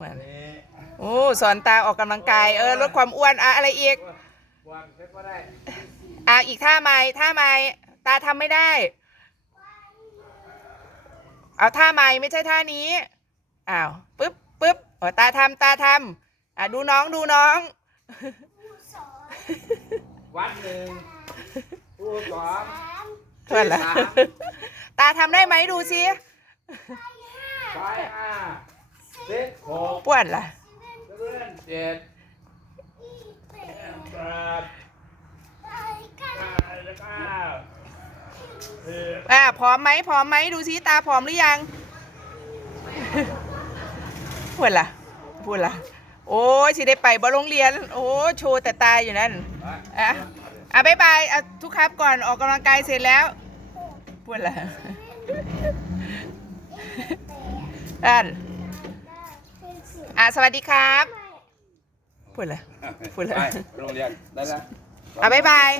เหมือนนี่โอ้สอนตาออกกำลังกาย เออลดความอ้วนอะอะไรอีกวางเล็กก็ได้อะอีกท่าใหม่ท่าใหม่ตาทำไม่ได้ เอาท่าใหม่ไม่ใช่ท่านี้อ้าวปึ๊บปึ๊บอ๋อตาทำตาทำอะดูน้องดูน้อง วัดหนึ่งผู้สองเพื่อนละตาทำได้ไหมดูสิซ้ายห้า เจ็ดหกป้วนล่ะเลื่อนเจ็ดแปดเก้าเก้าสิบอะพร้อมไหมพร้อมไหมดูสิตาพร้อมหรือยังพูดล่ะพูดล่ะโอ้ยสิได้ไปบ่โรงเรียน โอ้โชว์แต่ตาอยู่นั่นอะอะบายบายอะทุกครับก่อนออกกำลังกายเสร็จแล้วพูดล่ะอัน อะสวัสดีครับพูดล่ะพูดล่ะไปโรงเรียนได้แล้ว อะบายบาย